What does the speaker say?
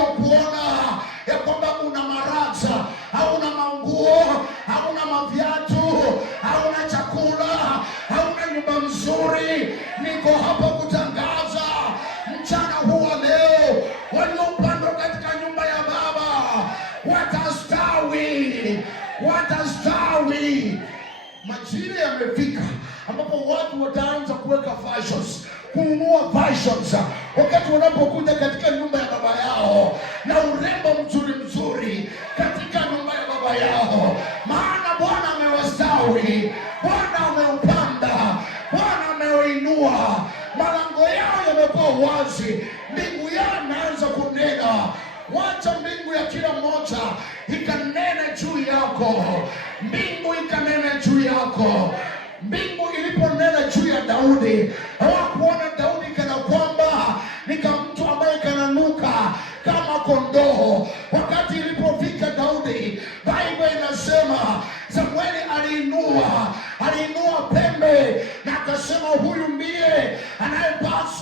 waliokuona ya kwamba una maraza, hauna manguo, hauna maviatu, hauna chakula, hauna nyumba nzuri, niko hapa kutangaza mchana huu leo, waliopandwa katika nyumba ya Baba watastawi, watastawi. Majira yamefika ambapo watu wataanza kuweka fashions, kununua fashions wakati wanapokuja katika nyumba ya baba yao, na urembo mzuri katika nyumba ya baba yao, maana Bwana amewastawi, Bwana ameupanda, Bwana ameinua. Malango yao yamekuwa wazi, mbingu yao imeanza kunena. Wacha mbingu ya kila mmoja ikanene juu yako, mbingu ikanene juu yako. Mbingu iliponena juu ya Daudi, hawakuona Daudi kana kwamba ni kama mtu ambaye kananuka kama kondoo. Wakati ilipofika Daudi, Biblia inasema Samueli aliinua pembe na akasema, huyu ndiye anayepaswa